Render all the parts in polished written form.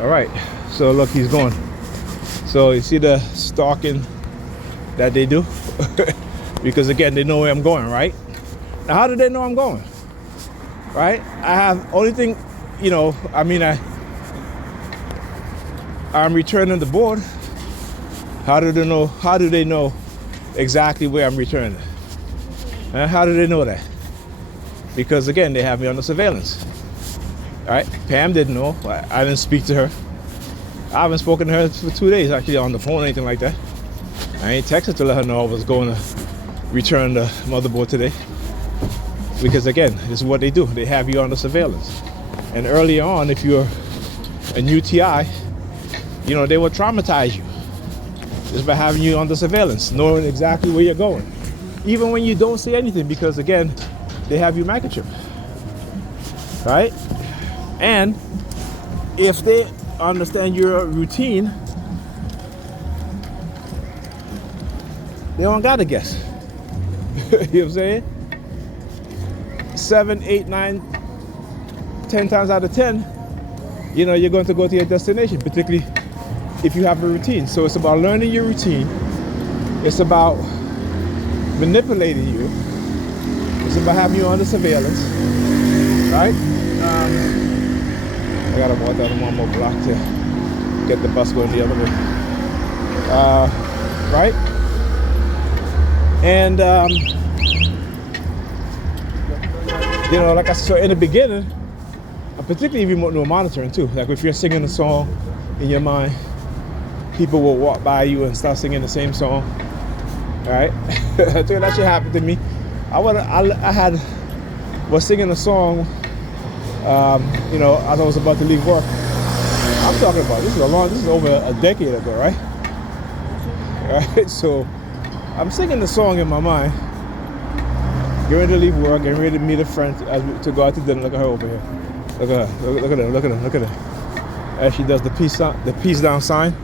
All right, so look, he's going. So you see the stalking that they do? Because again, they know where I'm going, right? Now, how do they know I'm going? Right? I have only thing, I'm returning the board. How do they know? How do they know exactly where I'm returning? How do they know that? Because again, they have me under surveillance. All right, Pam didn't know. I didn't speak to her. I haven't spoken to her for 2 days actually on the phone or anything like that. I ain't texted to let her know I was going to return the motherboard today. Because again, this is what they do. They have you under surveillance. And early on, if you're a new TI, they will traumatize you just by having you under surveillance, knowing exactly where you're going. Even when you don't say anything, because again, they have you microchip, right? And if they understand your routine, they don't gotta guess. You know what I'm saying? 7, 8, 9, 10 times out of 10, you're going to go to your destination, particularly if you have a routine. So it's about learning your routine. It's about manipulating you. It's about having you under surveillance, right? I gotta walk down one more block to get the bus going the other way, right? And like I said, in the beginning, particularly if you're doing monitoring too, like if you're singing a song in your mind, people will walk by you and start singing the same song, right? That shit happened to me. I was singing a song, as I was about to leave work. I'm talking about this is over a decade ago, right? Right. So I'm singing the song in my mind, getting ready to leave work, getting ready to meet a friend to go out to dinner. Look at her over here. Look at her. Look at her. As she does the peace down sign,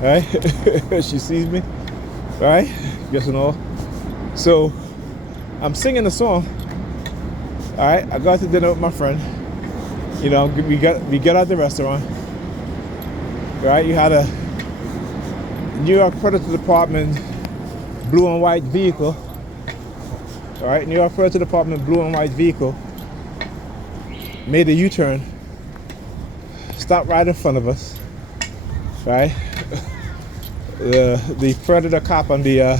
right? She sees me, right? Yes and all. So I'm singing the song. All right, I go out to dinner with my friend. We get out the restaurant. Right, you had a New York Predator Department blue and white vehicle. All right, New York Predator Department blue and white vehicle made a U-turn, stopped right in front of us. Right, the Predator cop on the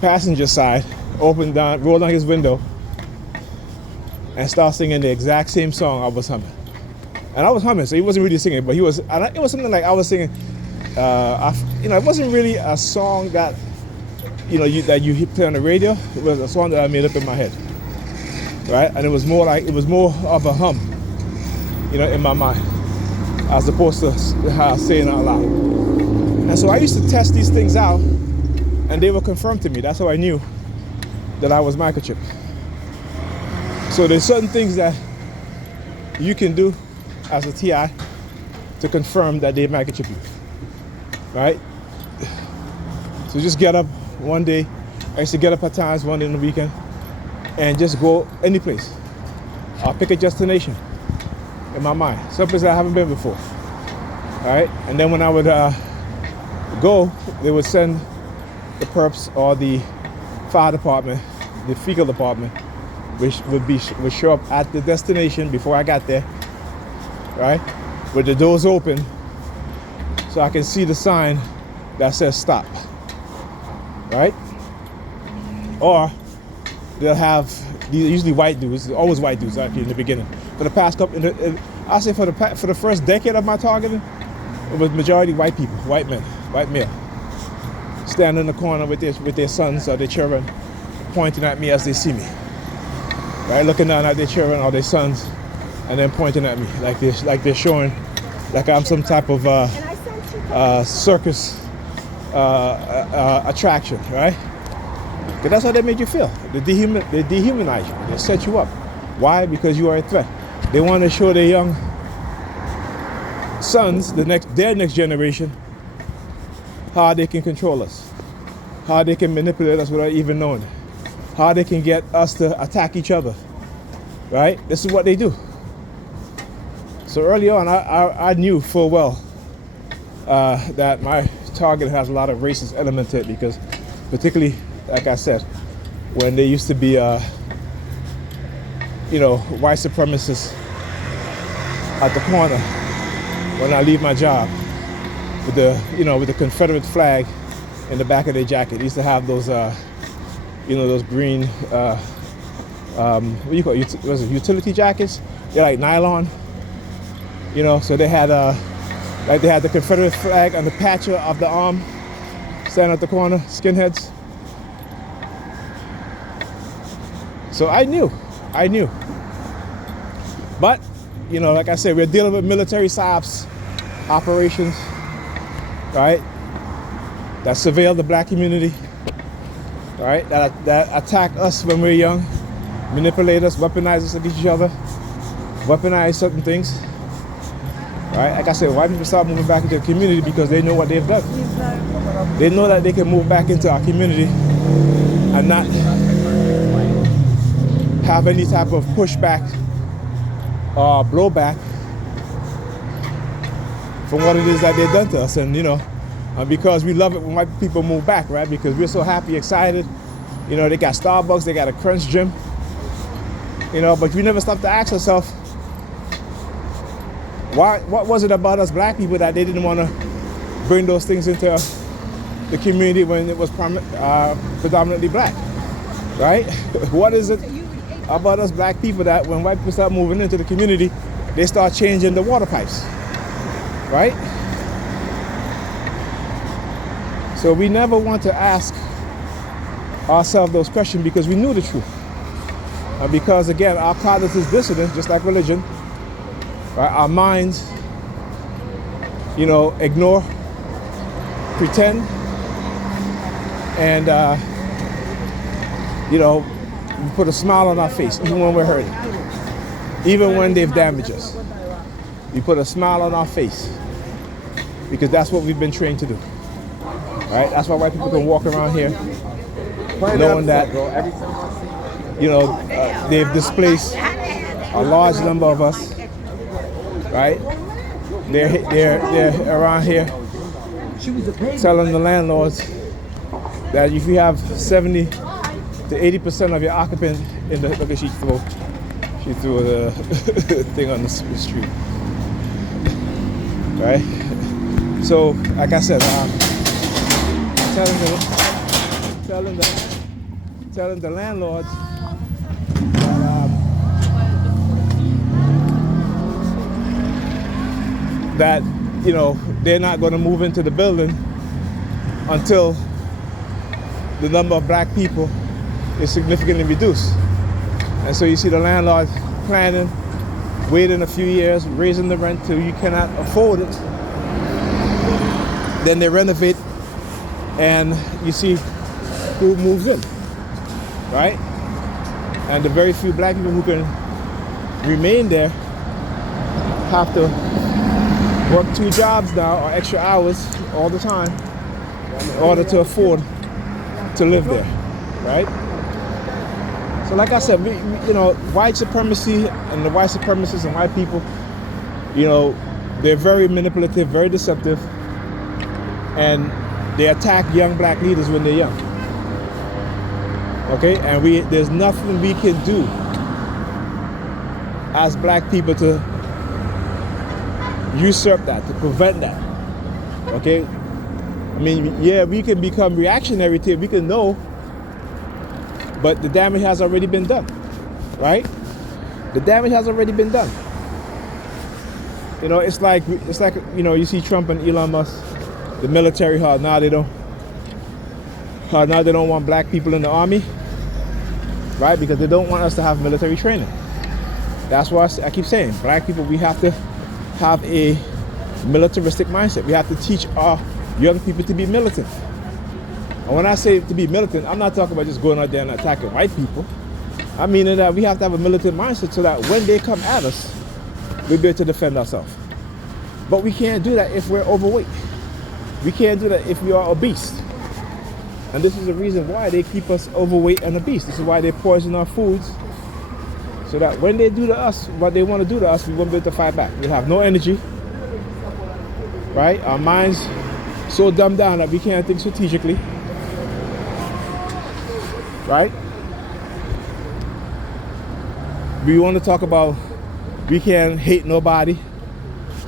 passenger side rolled down his window and started singing the exact same song I was humming. And I was humming, so he wasn't really singing, but it was something like I was singing. It wasn't really a song that that you play on the radio. It was a song that I made up in my head, right? And it was more of a hum, in my mind, as opposed to saying it out loud. And so I used to test these things out, and they were confirmed to me. That's how I knew that I was microchipped. So there's certain things that you can do as a TI to confirm that they microchip you, right? So just get up one day. I used to get up at times one day in the weekend and just go any place. I'll pick a destination in my mind, someplace I haven't been before, all right? And then when I would go, they would send the perps or the fire department, the fecal department, which would show up at the destination before I got there, right? With the doors open, so I can see the sign that says stop, right? Or they'll have these usually white dudes, always white dudes actually in the beginning. For the past couple, I'll say for the first decade of my targeting, it was majority white people, white men, white male, standing in the corner with their sons or their children, pointing at me as they see me, right? Looking down at their children or their sons, and then pointing at me like they're showing, like I'm some type of circus attraction, right? Because that's how they made you feel. They dehumanize you. They set you up. Why? Because you are a threat. They want to show their young sons, their next generation, how they can control us, how they can manipulate us without even knowing it, how they can get us to attack each other, right? This is what they do. So early on, I knew full well that my target has a lot of racist element to it, because particularly, like I said, when there used to be, white supremacists at the corner when I leave my job with the Confederate flag in the back of their jacket. They used to have those, those green, what do you call it? Was it utility jackets? They're like nylon. So they had they had the Confederate flag on the patch of the arm, standing at the corner, skinheads. So I knew. But, like I said, we're dealing with military psyops operations, right? That surveil the black community, right? That attack us when we're young, manipulate us, weaponize us against each other, weaponize certain things, right? Like I said, white people start moving back into the community because they know what they've done. They know that they can move back into our community and not have any type of pushback or blowback from what it is that they've done to us. And because we love it when white people move back, right? Because we're so happy, excited. They got Starbucks, they got a Crunch Gym. But we never stop to ask ourselves, what was it about us black people that they didn't want to bring those things into the community when it was predominantly black, right? What is it about us black people that when white people start moving into the community, they start changing the water pipes, right? So we never want to ask ourselves those questions because we knew the truth. And because, again, our cognitive dissonance, just like religion, right? Our minds, ignore, pretend, and, we put a smile on our face, even when we're hurting. Even when they've damaged us. We put a smile on our face. Because that's what we've been trained to do. Right? That's why white people can walk around here knowing that, they've displaced a large number of us. Right? They're around here telling the landlords that if you have 70 to 80% of your occupant in the, look at she threw the thing on the street, right? So, like I said, telling the landlords that they're not going to move into the building until the number of black people is significantly reduced. And so you see the landlord planning, waiting a few years, raising the rent till you cannot afford it. Then they renovate and you see who moves in, right? And the very few black people who can remain there have to work 2 jobs now or extra hours all the time in order to afford to live there, right? So like I said, white supremacy and the white supremacists and white people, they're very manipulative, very deceptive, and they attack young black leaders when they're young. Okay, and there's nothing we can do as black people to usurp that, to prevent that. Okay, I mean, yeah, we can become reactionary to it, we can know, but the damage has already been done, right? The damage has already been done. It's like you see Trump and Elon Musk, the military, how now they don't want black people in the army, right? Because they don't want us to have military training. That's why I keep saying, black people, we have to have a militaristic mindset. We have to teach our young people to be militant. And when I say to be militant, I'm not talking about just going out there and attacking white people. I mean that we have to have a militant mindset so that when they come at us, we'll be able to defend ourselves. But we can't do that if we're overweight. We can't do that if we are obese. And this is the reason why they keep us overweight and obese. This is why they poison our foods So that when they do to us what they want to do to us, we won't be able to fight back. We'll have no energy, right? Our minds so dumbed down that we can't think strategically, right? We want to talk about we can't hate nobody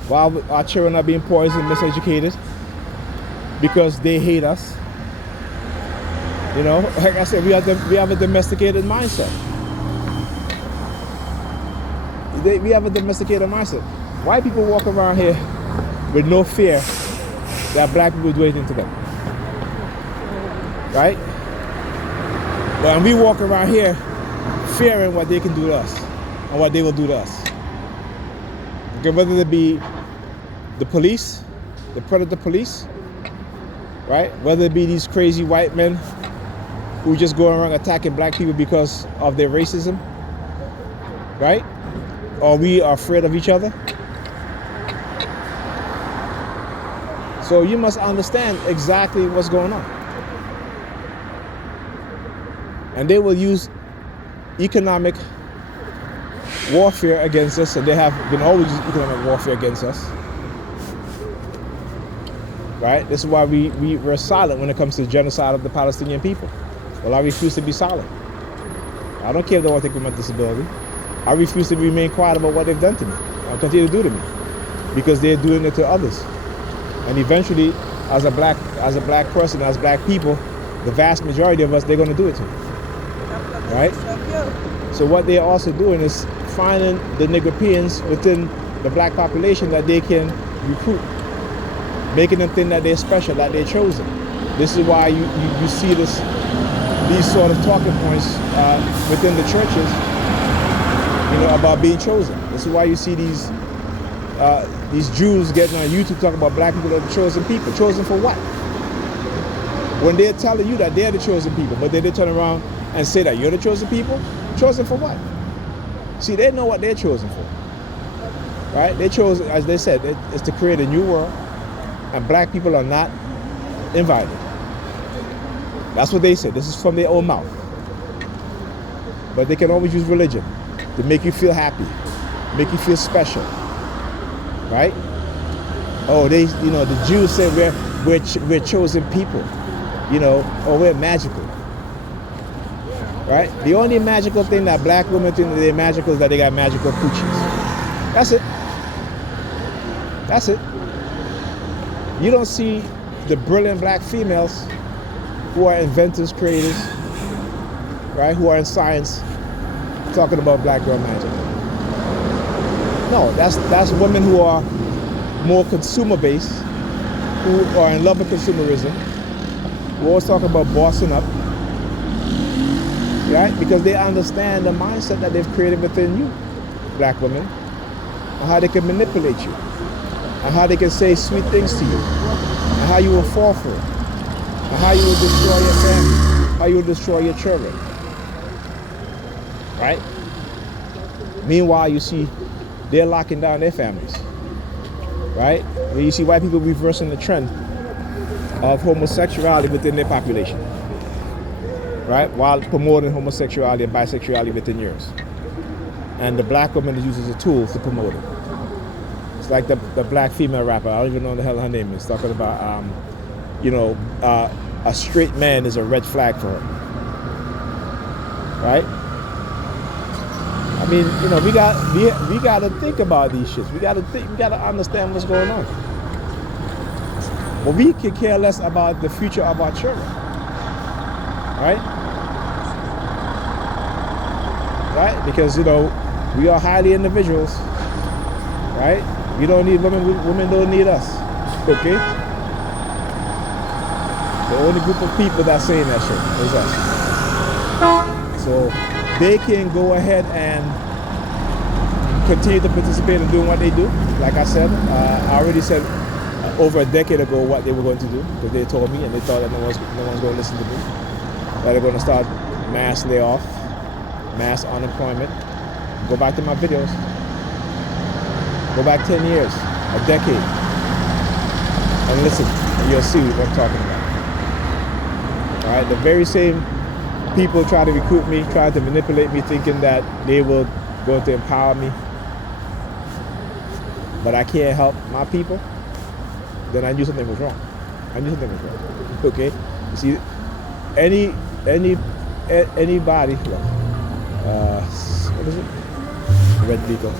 while our children are being poisoned, miseducated because they hate us. You know, like I said, we have a domesticated mindset. We have a domesticated mindset. White people walk around here with no fear that black people do anything to them, right? But when we walk around here fearing what they can do to us and what they will do to us. Okay, whether it be the police, the predator police, right? Whether it be these crazy white men who just go around attacking black people because of their racism, right? Or we are afraid of each other. So you must understand exactly what's going on. And they will use economic warfare against us, and they have been always using economic warfare against us. Right? This is why we're silent when it comes to the genocide of the Palestinian people. Well, I refuse to be silent. I don't care if they want to take away my disability. I refuse to remain quiet about what they've done to me. I'll continue to do to me because they're doing it to others. And eventually, as a black person, as black people, the vast majority of us, they're going to do it to me. Right? So what they're also doing is finding the Nigerians within the black population that they can recruit, making them think that they're special, that they're chosen. This is why you see these sort of talking points within the churches, about being chosen. This is why you see these Jews getting on YouTube talking about black people are the chosen people. Chosen for what? When they're telling you that they're the chosen people, but then they turn around and say that you're the chosen people? Chosen for what? See, they know what they're chosen for. Right? They chose, as they said, it's to create a new world, and black people are not invited. That's what they said. This is from their own mouth. But they can always use religion to make you feel happy, make you feel special. Right? Oh, the Jews say we're chosen people. Or we're magical. Right? The only magical thing that black women think that they're magical is that they got magical coochies. That's it. That's it. You don't see the brilliant black females who are inventors, creators, right? Who are in science talking about black girl magic. No, that's women who are more consumer based, who are in love with consumerism, who always talk about bossing up. Right? Because they understand the mindset that they've created within you, black women, and how they can manipulate you, and how they can say sweet things to you, and how you will fall for it, and how you will destroy your family, how you will destroy your children. Right? Meanwhile, you see they're locking down their families. Right? When you see white people reversing the trend of homosexuality within their population. Right? While promoting homosexuality and bisexuality within yours. And the black woman is used as a tool to promote it. It's like the black female rapper, I don't even know what the hell her name is, talking about, a straight man is a red flag for her. Right? I mean, we got to think about these shits. We got to understand what's going on. But we could care less about the future of our children. Right? Right? Because, we are highly individuals. Right? We don't need women. Women don't need us. Okay? The only group of people that's saying that shit is us. So they can go ahead and continue to participate in doing what they do. Like I said, I already said over a decade ago what they were going to do, because they told me, and they thought that no one's going to listen to me. That they're going to start mass layoff, mass unemployment. Go back to my videos. Go back 10 years, a decade, and listen, and you'll see what I'm talking about. All right, the very same people try to recruit me, try to manipulate me, thinking that they will going to empower me, but I can't help my people, then I knew something was wrong. Okay? You see, anybody, what is it? Red Beagle,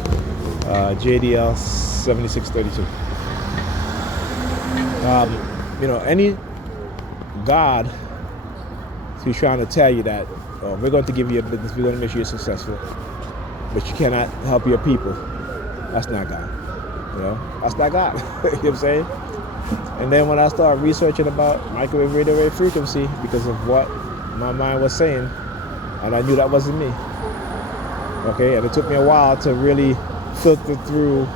JDL 7632. Any God who's trying to tell you that we're going to give you a business, we're going to make sure you're successful, but you cannot help your people, that's not God. That's not God. You know what I'm saying? And then when I started researching about microwave radio wave frequency because of what my mind was saying, and I knew that wasn't me. Okay, and it took me a while to really filter through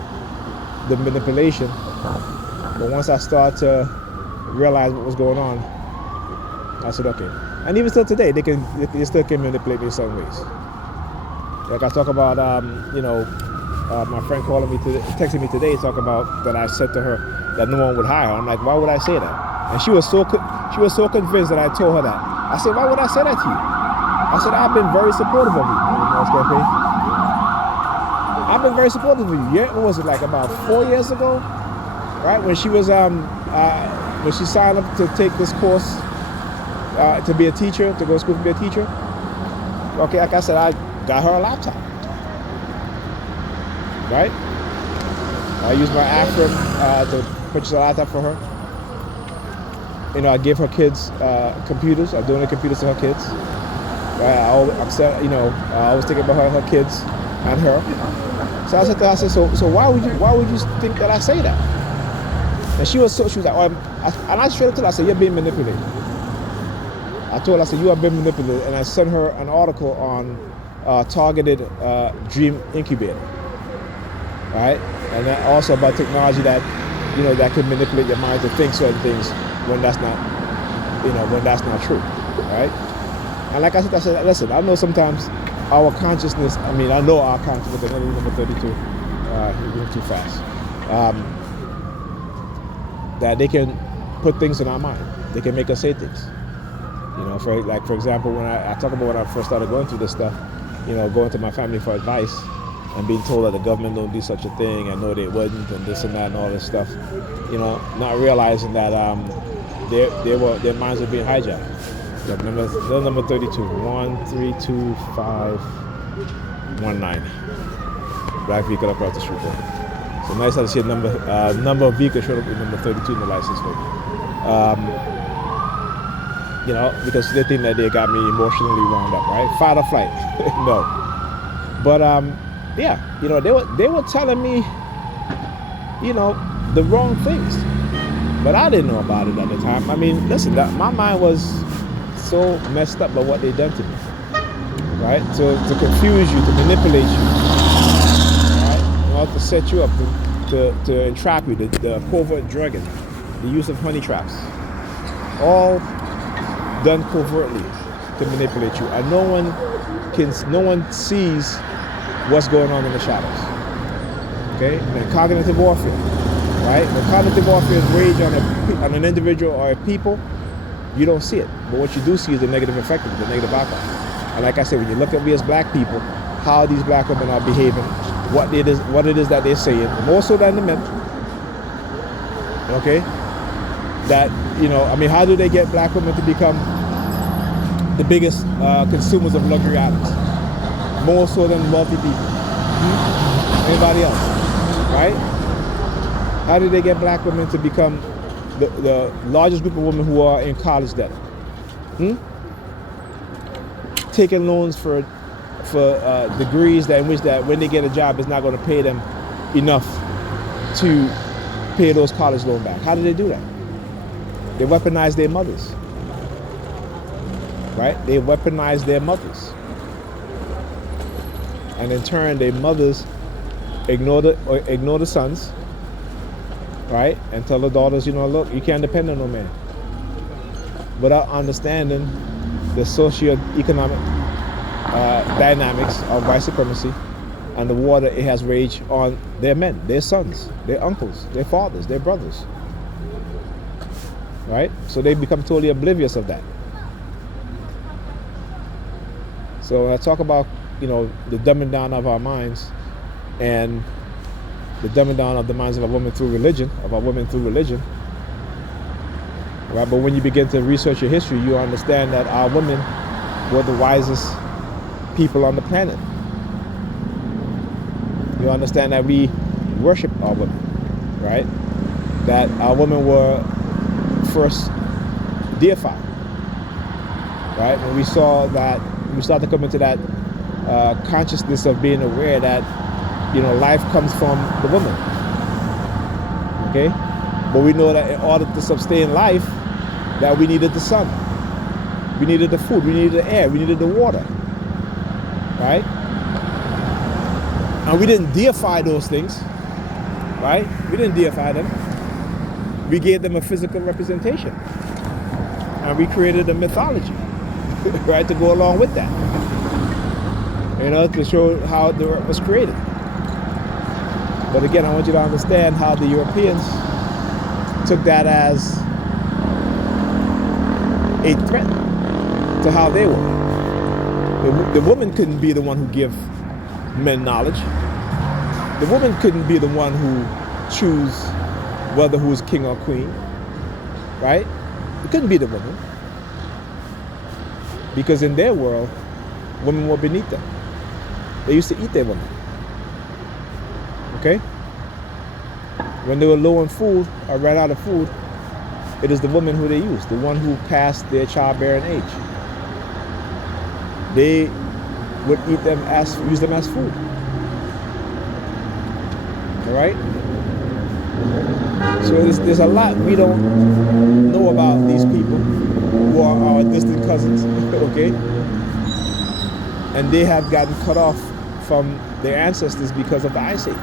the manipulation. But once I started to realize what was going on, I said, okay. And even still today, they still can manipulate me in some ways. Like I talk about, my friend texting me today, talking about that I said to her that no one would hire her. I'm like, why would I say that? And she was so convinced that I told her that. I said, why would I say that to you? I said, I've been very supportive of you. I've been very supportive of you. Yeah, what was it, like about 4 years ago? Right, when she was when she signed up to take this course to be a teacher, to go to school to be a teacher. Okay, like I said, I got her a laptop. Right? I used my AFRIM to purchase a laptop for her. I gave her kids computers. I donated computers to her kids. Right? I always think about her kids and her. So I said to her, so why would you think that I say that? And she was like, and I straight up told her, I said, you're being manipulated. I told her, I said, you are being manipulated. And I sent her an article on targeted dream incubator. Right? And that also about technology that, that can manipulate your mind to think certain things when that's not true. Right? And like I said, listen, I know sometimes our consciousness, I know our consciousness, but number 32, you're going too fast. That they can put things in our mind. They can make us say things. For example, when I talk about when I first started going through this stuff, going to my family for advice and being told that the government don't do such a thing, I know they wouldn't, and this and that and all this stuff, not realizing that their minds are being hijacked. Look, number 32, 132,519. Black vehicle across the street. So nice to see a number of vehicles showed up with number 32 in the license plate. Because they think that they got me emotionally wound up, right? Fight or flight. No. But they were telling me, the wrong things. But I didn't know about it at the time. Listen, my mind was so messed up by what they done to me. Right? To confuse you, to manipulate you. To set you up, to entrap you, the covert drugging, the use of honey traps, all done covertly to manipulate you, and no one sees what's going on in the shadows. Okay, and cognitive warfare, right? When cognitive warfare is waged on an individual or a people, you don't see it, but what you do see is the negative effect of it, the negative outcome. And like I said, when you look at we as black people, how these black women are behaving, what it is that they're saying, more so than the men. Okay? That, how do they get black women to become the biggest consumers of luxury items? More so than wealthy people. Anybody else? Right? How do they get black women to become the largest group of women who are in college debt? Taking loans for degrees in which when they get a job, it's not going to pay them enough to pay those college loans back. How do they do that? They weaponize their mothers. Right? They weaponize their mothers. And in turn, their mothers ignore the sons, right? And tell the daughters, look, you can't depend on no man. Without understanding the socio-economic dynamics of white supremacy and the war that it has raged on their men, their sons, their uncles, their fathers, their brothers. Right? So they become totally oblivious of that. So when I talk about, the dumbing down of our minds and the dumbing down of the minds of our women through religion, right? But when you begin to research your history, you understand that our women were the wisest people on the planet. You understand that we worship our women, right? That our women were first deified, right? When we saw that, we started to come into that consciousness of being aware that, life comes from the woman, okay? But we know that in order to sustain life, that we needed the sun, we needed the food, we needed the air, we needed the water, right? And we didn't deify those things, right? We didn't deify them. We gave them a physical representation. And we created a mythology, right, to go along with that. To show how the earth was created. But again, I want you to understand how the Europeans took that as a threat to how they were. The woman couldn't be the one who gave men knowledge. The woman couldn't be the one who choose whether who is king or queen, right? It couldn't be the woman, because in their world, women were beneath them. They used to eat their women, okay? When they were low on food or ran out of food, it is the woman who they used, the one who passed their childbearing age. They would use them as food. All right? So there's a lot we don't know about these people who are our distant cousins, okay? And they have gotten cut off from their ancestors because of the Ice Age.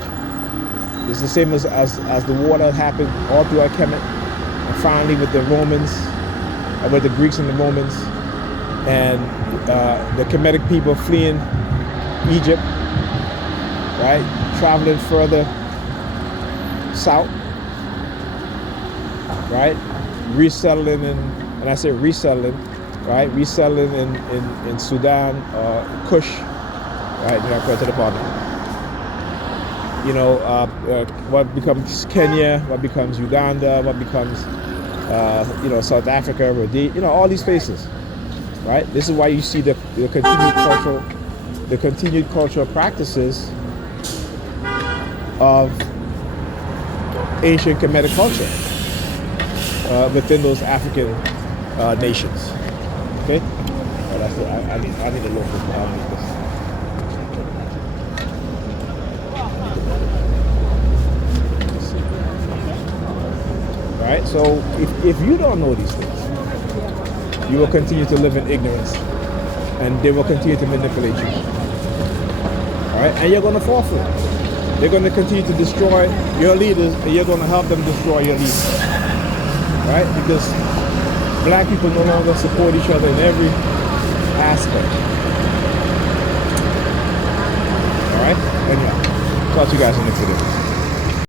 It's the same as the war that happened all throughout Kemet, and finally with the Romans, with the Greeks and the Romans, and the Kemetic people fleeing Egypt, right? Traveling further south, right? Resettling and I say resettling, right? Resettling in Sudan, Kush, right? To the bottom. What becomes Kenya, what becomes Uganda, what becomes South Africa, Rhodesia, all these places, right? This is why you see the continued cultural practices of ancient Kemetic culture within those African nations. Okay, that's it. I need a local. Right. So if you don't know these things, you will continue to live in ignorance, and they will continue to manipulate you. All right, and you're going to fall for it. They're going to continue to destroy your leaders, and you're going to help them destroy your leaders. Right? Because black people no longer support each other in every aspect. All right? Anyhow, talk to you guys in the next video.